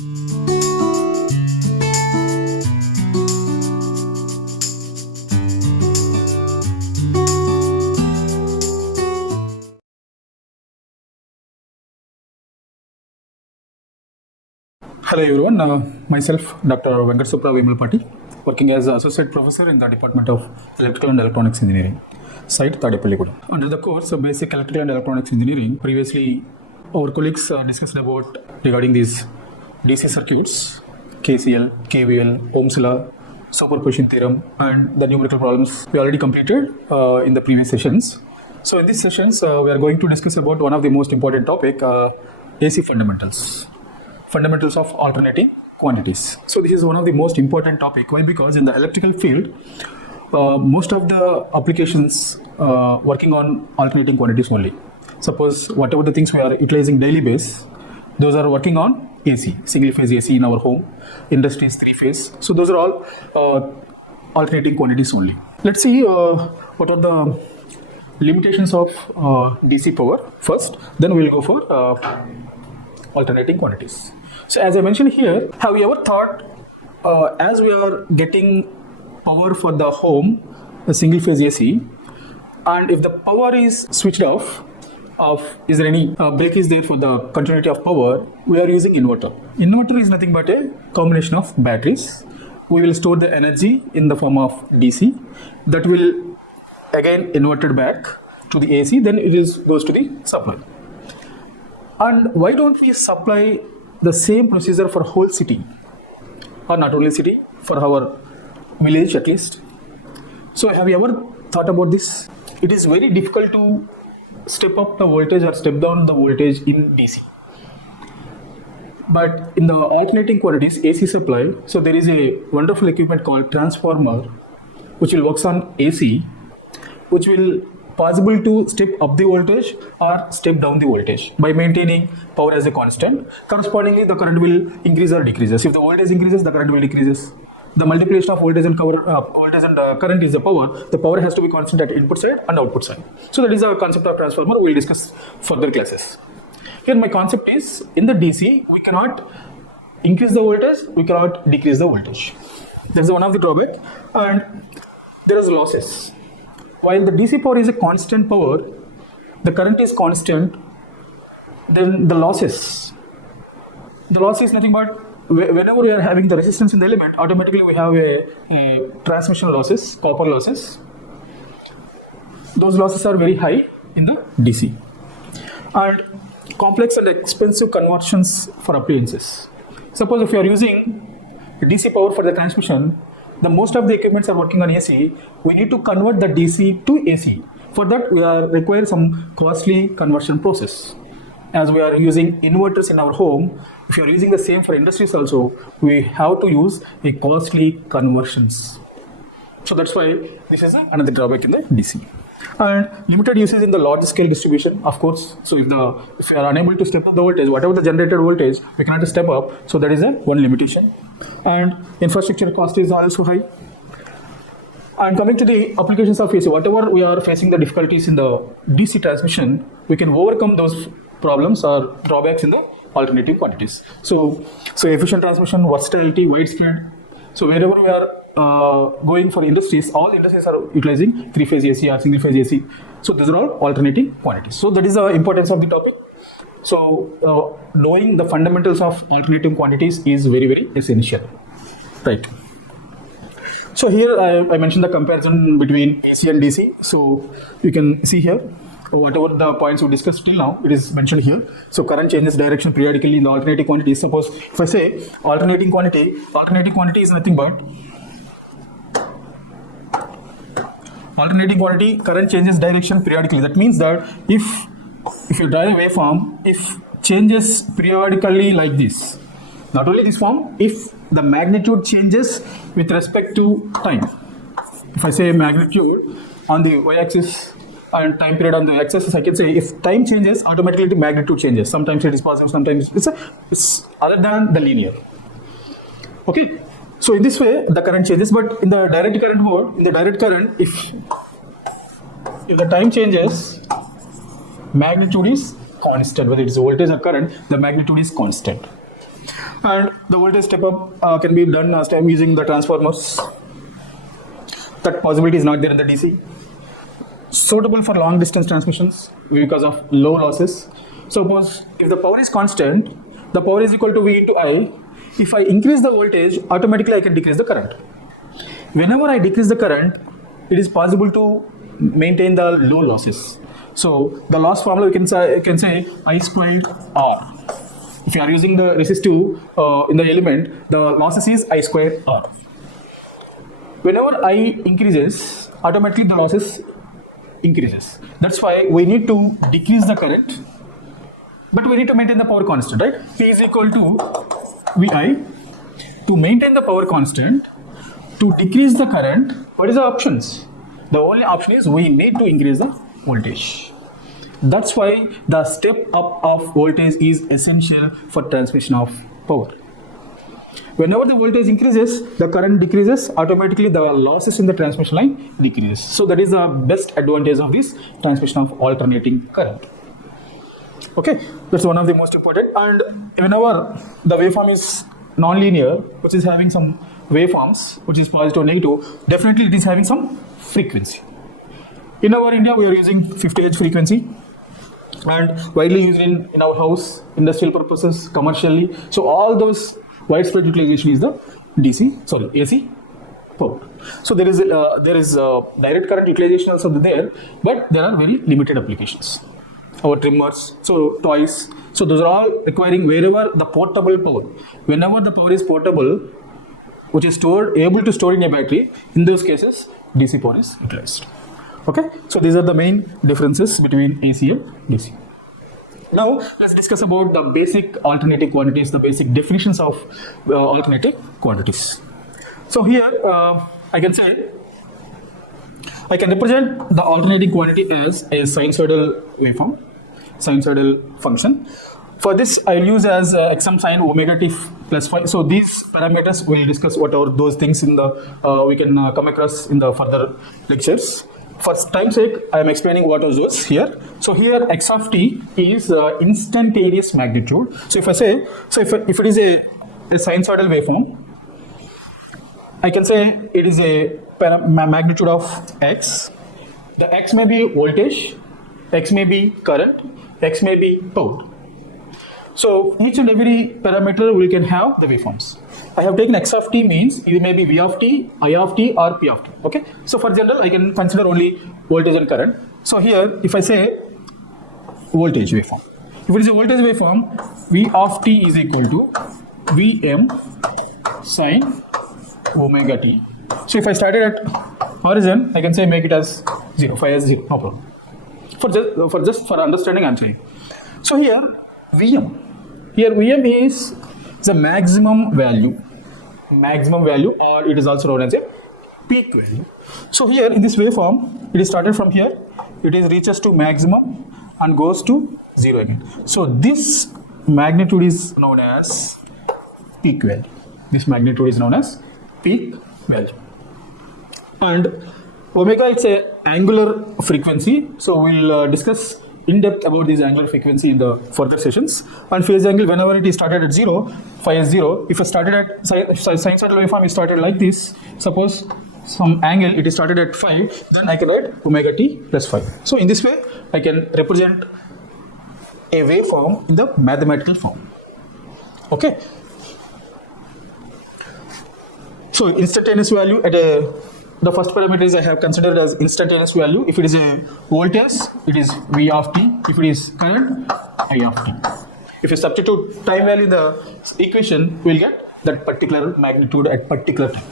Hello everyone, myself Dr. Venkat Supra Vimalpati, working as Associate Professor in the Department of Electrical and Electronics Engineering, site Tadepalli. Under the course of Basic Electrical and Electronics Engineering, previously our colleagues discussed about regarding these DC circuits, KCL, KVL, Ohm's law, superposition theorem, and the numerical problems we already completed in the previous sessions. So in these sessions, we are going to discuss about one of the most important topic, AC fundamentals of alternating quantities. So this is one of the most important topic. Why? Because in the electrical field, most of the applications working on alternating quantities only. Suppose whatever the things we are utilizing daily base, those are working on AC, single phase AC in our home, industries 3-phase. So those are all alternating quantities only. Let's see what are the limitations of DC power first, then we'll go for alternating quantities. So as I mentioned here, have you ever thought as we are getting power for the home, a single phase AC, and if the power is switched off, is there any break is there for the continuity of power, we are using inverter. Inverter is nothing but a combination of batteries. We will store the energy in the form of DC that will again inverted back to the AC, then it goes to the supply. And why don't we supply the same procedure for whole city, or not only city, for our village at least? So have you ever thought about this? It is very difficult to step up the voltage or step down the voltage in DC. But in the alternating quantities AC supply, so there is a wonderful equipment called transformer, which will work on AC, which will possible to step up the voltage or step down the voltage by maintaining power as a constant. Correspondingly, the current will increase or decreases. If the voltage increases, the current will decreases. The multiplication of voltage and current is the power. The power has to be constant at input side and output side. So that is the concept of transformer. We will discuss further classes. Here my concept is, in the DC, we cannot increase the voltage, we cannot decrease the voltage. That is one of the drawback, and there is losses. While the DC power is a constant power, the current is constant, then the loss is nothing but whenever we are having the resistance in the element, automatically we have a transmission losses, copper losses. Those losses are very high in the DC. And complex and expensive conversions for appliances. Suppose if you are using DC power for the transmission, the most of the equipments are working on AC, we need to convert the DC to AC. For that, we require some costly conversion process. As we are using inverters in our home, if you are using the same for industries also, we have to use a costly conversions. So that's why this is another drawback in the DC. And limited usage in the large scale distribution, of course. So if you are unable to step up the voltage, whatever the generated voltage, we cannot step up. So that is one limitation. And infrastructure cost is also high. And coming to the applications of AC, whatever we are facing the difficulties in the DC transmission, we can overcome those problems or drawbacks in the alternating quantities. So efficient transmission, versatility, widespread. So wherever we are going for industries, all industries are utilizing 3-phase AC or single phase AC. So these are all alternating quantities. So that is the importance of the topic. So knowing the fundamentals of alternating quantities is very, very essential. Right. So here I mentioned the comparison between AC and DC. So you can see here whatever the points we discussed till now, it is mentioned here. So current changes direction periodically in the alternating quantity. Suppose if I say alternating quantity is nothing but current changes direction periodically. That means that if you draw a waveform, if changes periodically like this, not only this form, if the magnitude changes with respect to time. If I say magnitude on the y-axis and time period on the x-axis, I can say if time changes, automatically the magnitude changes. Sometimes it is positive, sometimes it's other than the linear. Okay. So in this way, the current changes, but in the direct current mode, in the direct current, if the time changes, magnitude is constant. Whether it is voltage or current, the magnitude is constant. And the voltage step up can be done as time using the transformers. That possibility is not there in the DC. Suitable for long distance transmissions because of low losses. Suppose if the power is constant, the power is equal to V into I. If I increase the voltage, automatically I can decrease the current. Whenever I decrease the current, it is possible to maintain the low losses. So the loss formula you can say I squared R. If you are using the resistive in the element, the losses is I squared R. Whenever I increases, automatically the losses increases. That's why we need to decrease the current, but we need to maintain the power constant, right? P is equal to VI. To maintain the power constant, to decrease the current, what is the options? The only option is we need to increase the voltage. That's why the step up of voltage is essential for transmission of power. Whenever the voltage increases, the current decreases, automatically the losses in the transmission line decreases. So that is the best advantage of this transmission of alternating current. Okay, that's one of the most important. And whenever the waveform is non-linear, which is having some waveforms, which is positive or negative, definitely it is having some frequency. In our India, we are using 50 Hz frequency and widely used in our house, industrial purposes, commercially. So all those widespread utilization is the AC power. So there is direct current utilization also there, but there are very limited applications. Our trimmers, so toys, so those are all requiring wherever the portable power. Whenever the power is portable, which is able to store in a battery, in those cases DC power is utilized. Okay, so these are the main differences between AC and DC. Now let's discuss about the basic alternating quantities, the basic definitions of alternating quantities. So here I can represent the alternating quantity as a sinusoidal waveform, sinusoidal function. For this, I'll use as xm sine omega t plus phi. So these parameters we'll discuss what are those things in the we can come across in the further lectures. For time's sake, I am explaining what are those here. So here x of t is instantaneous magnitude. So if I say, if it is a sinusoidal waveform, I can say it is a magnitude of x. The x may be voltage, x may be current, x may be power. So each and every parameter we can have the waveforms. I have taken x of t means it may be v of t, I of t or p of t. Okay. So for general I can consider only voltage and current. So here if I say voltage waveform, if it is a voltage waveform, v of t is equal to Vm sine omega t. So if I started at origin, I can say make it as 0, phi as 0, no problem. For understanding I'm saying. So here Vm is the maximum value, or it is also known as a peak value. So here in this waveform, it is started from here, it is reaches to maximum and goes to 0 again. So this magnitude is known as peak value. This magnitude is known as peak value. And omega, it's a angular frequency. So we'll discuss in depth about this angular frequency in the further sessions. And phase angle, whenever it is started at 0, phi is 0. If I started at sinusoidal waveform is started like this, suppose some angle it is started at phi, then I can write omega t plus phi. So in this way I can represent a waveform in the mathematical form. Okay. So instantaneous value at the first parameter is I have considered as instantaneous value. If it is a voltage, it is V of t. If it is current, I of t. If you substitute time value in the equation, we will get that particular magnitude at particular time.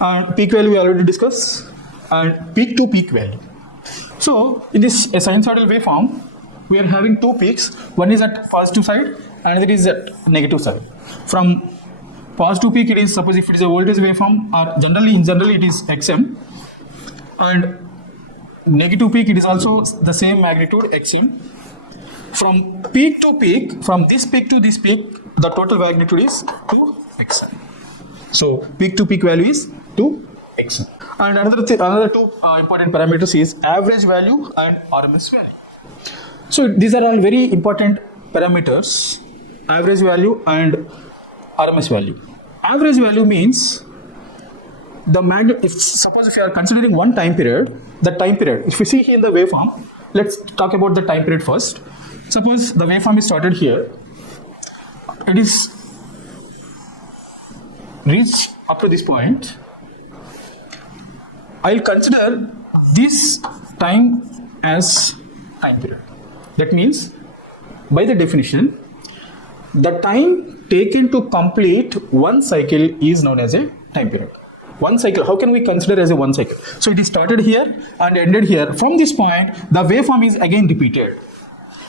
And peak value we already discussed, and peak to peak value. So in this sinusoidal waveform, we are having two peaks. One is at positive side, and another is at negative side. From positive peak, it is, suppose if it is a voltage waveform, or generally it is xm, and negative peak it is also the same magnitude xm. From peak to peak, from this peak to this peak, the total magnitude is 2xm. So peak to peak value is 2xm. And another two important parameters is average value and RMS value. So these are all very important parameters average value and RMS value. Average value means suppose if you are considering one time period, the time period, if you see here in the waveform, let's talk about the time period first. Suppose the waveform is started here, it is reached up to this point. I'll consider this time as time period. That means, by the definition, the time taken to complete one cycle is known as a time period. One cycle, how can we consider as a one cycle? So it is started here and ended here. From this point, the waveform is again repeated.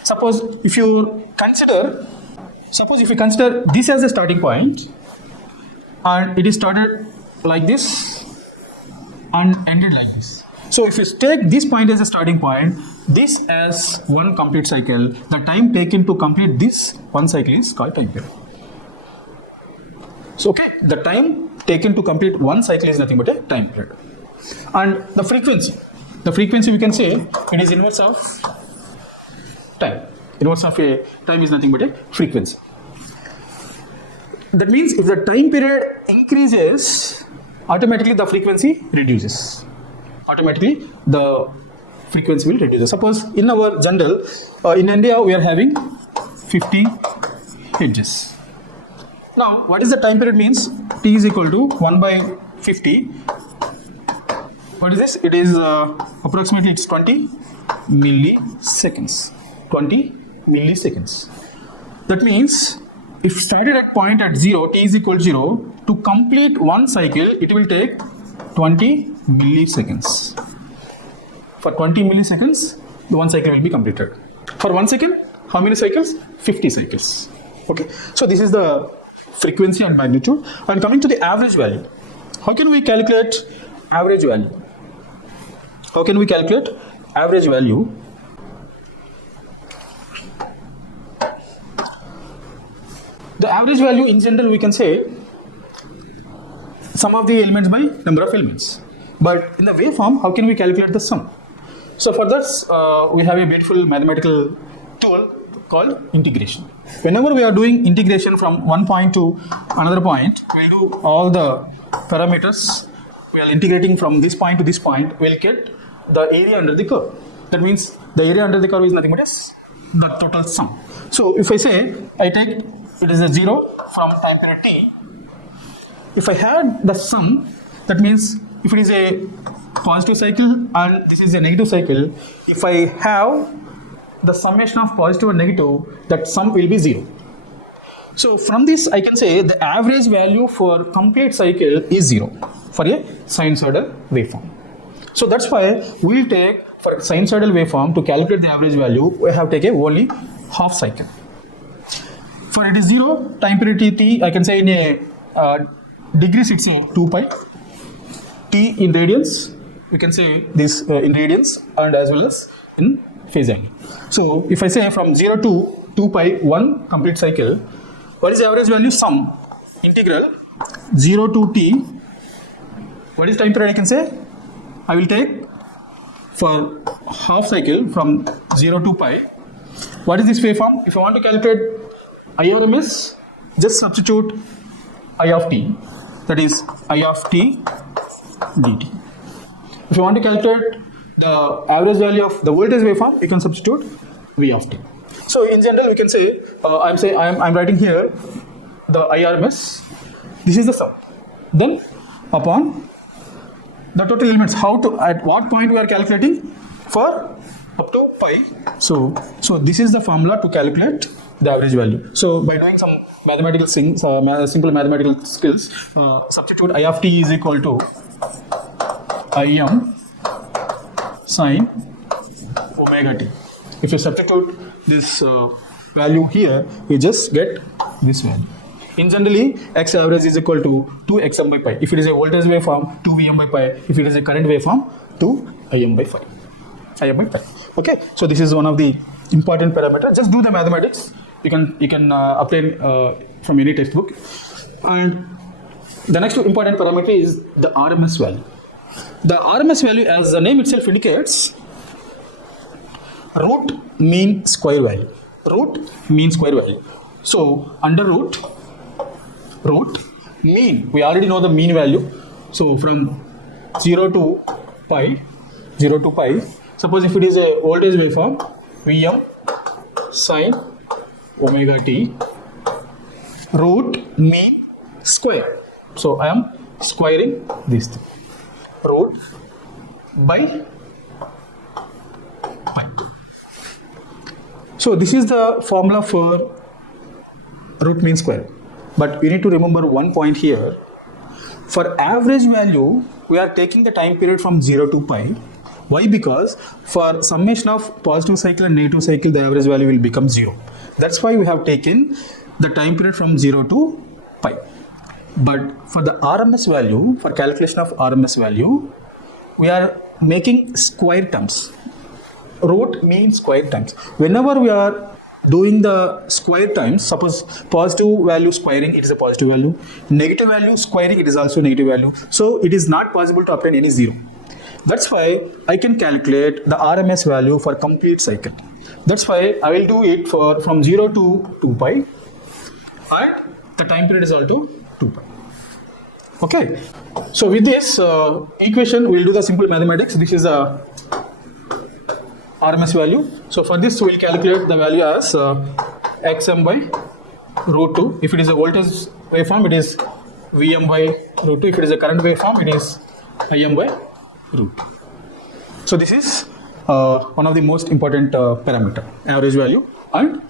Suppose if you consider this as a starting point, and it is started like this and ended like this. So if you take this point as a starting point, this as one complete cycle, the time taken to complete this one cycle is called time period. So okay, the time taken to complete one cycle is nothing but a time period. And the frequency we can say it is inverse of time. Inverse of a time is nothing but a frequency. That means if the time period increases, automatically the frequency reduces. Automatically the frequency will reduce. Suppose in our general, in India we are having 50 hertz. Now what is the time period means? T is equal to 1 by 50. What is this? It is approximately it's 20 milliseconds. 20 milliseconds. That means if started at point at 0, t is equal to 0, to complete one cycle, it will take 20 milliseconds. For 20 milliseconds, the one cycle will be completed. For 1 second, how many cycles? 50 cycles. Okay, so this is the frequency and magnitude. And coming to the average value, how can we calculate average value? How can we calculate average value? The average value in general we can say sum of the elements by number of elements. But in the waveform, how can we calculate the sum? So for this, we have a beautiful mathematical tool called integration. Whenever we are doing integration from one point to another point, we'll do all the parameters. We are integrating from this point to this point, we'll get the area under the curve. That means the area under the curve is nothing but the total sum. So if I say, I take it is a 0 from time period t. If I had the sum, that means if it is a positive cycle and this is a negative cycle, if I have the summation of positive and negative, that sum will be 0. So from this I can say the average value for complete cycle is 0 for a sinusoidal waveform. So that's why we'll take for sinusoidal waveform to calculate the average value, we have taken only half cycle. For it is 0, time period t, I can say in a degrees it's a 2 pi. T in radians, we can say this in radians and as well as in phase angle. So if I say from 0 to 2 pi, one complete cycle, what is the average value? Sum integral 0 to t. What is time period I can say? I will take for half cycle from 0 to pi. What is this waveform? If I want to calculate IRMS, just substitute I of t, that is I of t dt. If you want to calculate the average value of the voltage waveform, you can substitute V of t. So in general, we can say I'm writing here the IRMS. This is the sum. Then upon the total elements, at what point we are calculating for up to pi. So this is the formula to calculate the average value. So by doing some mathematical things, simple mathematical skills, substitute I of t is equal to Im sin omega t. If you substitute this value here, you just get this value. In generally, x average is equal to 2xm by pi. If it is a voltage waveform, 2vm by pi. If it is a current waveform, 2im by pi. Im by pi. Okay. So this is one of the important parameters. Just do the mathematics. You can obtain from any textbook. And the next important parameter is the RMS value. The RMS value, as the name itself indicates, root mean square value. Root mean square value. So under root mean, we already know the mean value. So from 0 to pi, suppose if it is a voltage waveform, Vm sine omega t, root mean square. So I am squaring this thing. Root by pi. So this is the formula for root mean square. But we need to remember one point here. For average value, we are taking the time period from 0 to pi. Why? Because for summation of positive cycle and negative cycle, the average value will become 0. That's why we have taken the time period from 0 to pi. But for the RMS value, for calculation of RMS value, we are making square terms. Root means square terms. Whenever we are doing the square terms, suppose positive value squaring, it is a positive value. Negative value squaring, it is also negative value. So it is not possible to obtain any 0. That's why I can calculate the RMS value for complete cycle. That's why I will do it for from 0 to 2 pi, and the time period is also 2 pi. Okay. So with this equation, we will do the simple mathematics. This is a RMS value. So for this, we will calculate the value as xm by root 2. If it is a voltage waveform, it is Vm by root 2. If it is a current waveform, it is Im by root 2. So this is one of the most important parameter, average value and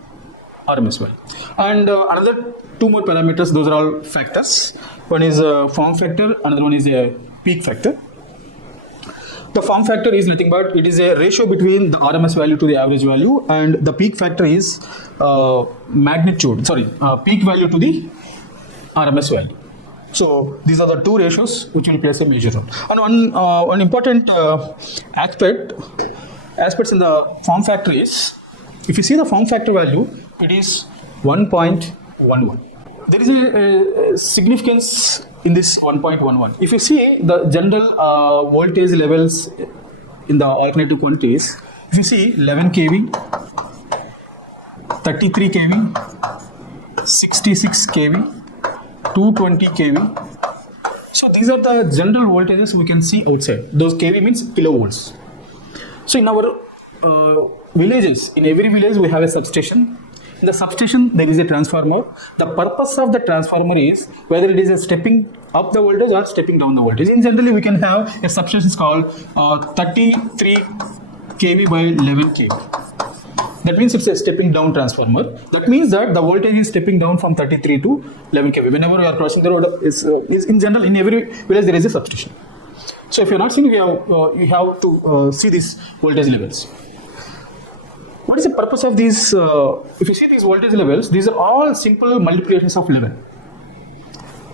RMS value. And another two more parameters, those are all factors. One is form factor, another one is a peak factor. The form factor is nothing but it is a ratio between the RMS value to the average value, and the peak factor is peak value to the RMS value. So these are the two ratios which will play a major role. And one important aspects in the form factor is, if you see the form factor value, it is 1.11. There is a significance in this 1.11. If you see the general voltage levels in the alternative quantities, if you see 11 kV, 33 kV, 66 kV, 220 kV. So these are the general voltages we can see outside. Those kV means kilovolts. So in our villages, in every village we have a substation. In the substation there is a transformer. The purpose of the transformer is whether it is a stepping up the voltage or stepping down the voltage. In generally we can have a substation called 33 kV by 11 kV. That means it's a stepping down transformer. That means that the voltage is stepping down from 33 to 11 kV. Whenever you are crossing the road, is in general in every village there is a substation. So if you are not seeing, you have to see these voltage levels. What is the purpose of these? If you see these voltage levels, these are all simple multiplications of 11.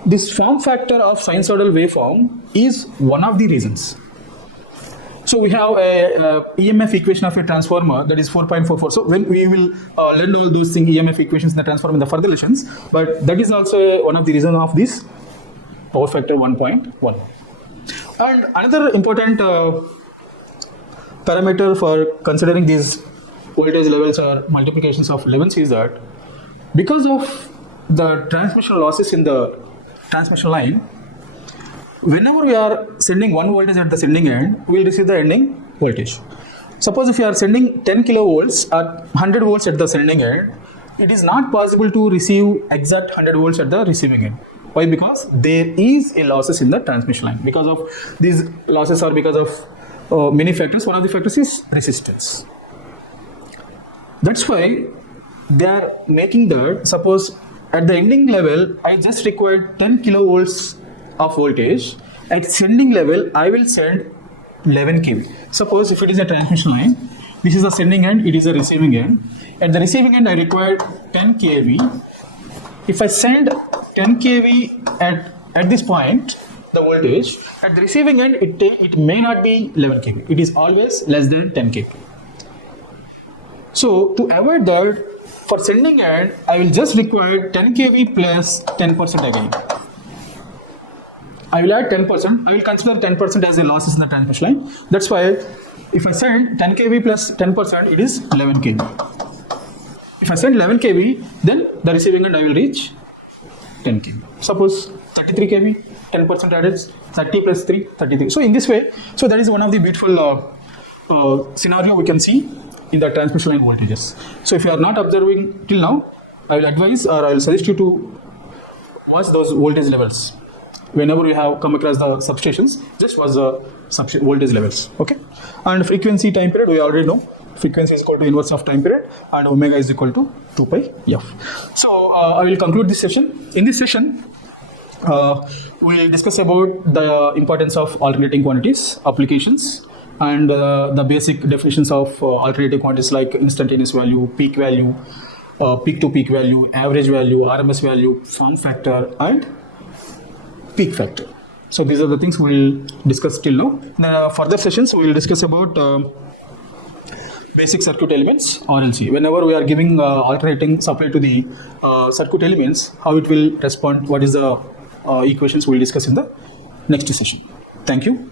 This form factor of sinusoidal waveform is one of the reasons. So we have a EMF equation of a transformer that is 4.44. So when we will learn all those things, EMF equations in the transformer in the further lessons, but that is also one of the reasons of this power factor 1.1. And another important parameter for considering these voltage levels or multiplications of 11s is that because of the transmission losses in the transmission line, whenever we are sending one voltage at the sending end, we will receive the ending voltage. Suppose if you are sending 10 kilovolts or 100 volts at the sending end, it is not possible to receive exact 100 volts at the receiving end. Why? Because there is a losses in the transmission line. Because of these losses are because of many factors. One of the factors is resistance. That's why they are making that, suppose at the ending level, I just required 10 kilovolts of voltage. At sending level, I will send 11 kV. Suppose if it is a transmission line, this is the sending end, it is the receiving end. At the receiving end, I require 10 kV. If I send 10 kV at this point, the voltage, at the receiving end, it may not be 11 kV. It is always less than 10 kV. So to avoid that, for sending end, I will just require 10 kV plus 10% again. I will add 10%. I will consider 10% as a losses in the transmission line. That's why if I send 10 kV plus 10%, it is 11 kV. If I send 11 kV, then the receiving end I will reach 10 kV. Suppose 33 kV, 10% added, 30 plus 3, 33. So in this way, so that is one of the beautiful scenario we can see in the transmission line voltages. So if you are not observing till now, I will advise or I will suggest you to watch those voltage levels. Whenever you have come across the substations, just watch the voltage levels. Okay. And frequency time period, we already know. Frequency is equal to inverse of time period and omega is equal to 2 pi f. So I will conclude this session. In this session, we will discuss about the importance of alternating quantities, applications, and the basic definitions of alternating quantities like instantaneous value, peak to peak value, average value, RMS value, form factor, and peak factor. So these are the things we will discuss till now. In further sessions, we will discuss about basic circuit elements, RLC. Whenever we are giving alternating supply to the circuit elements, how it will respond, what is the equations we will discuss in the next session. Thank you.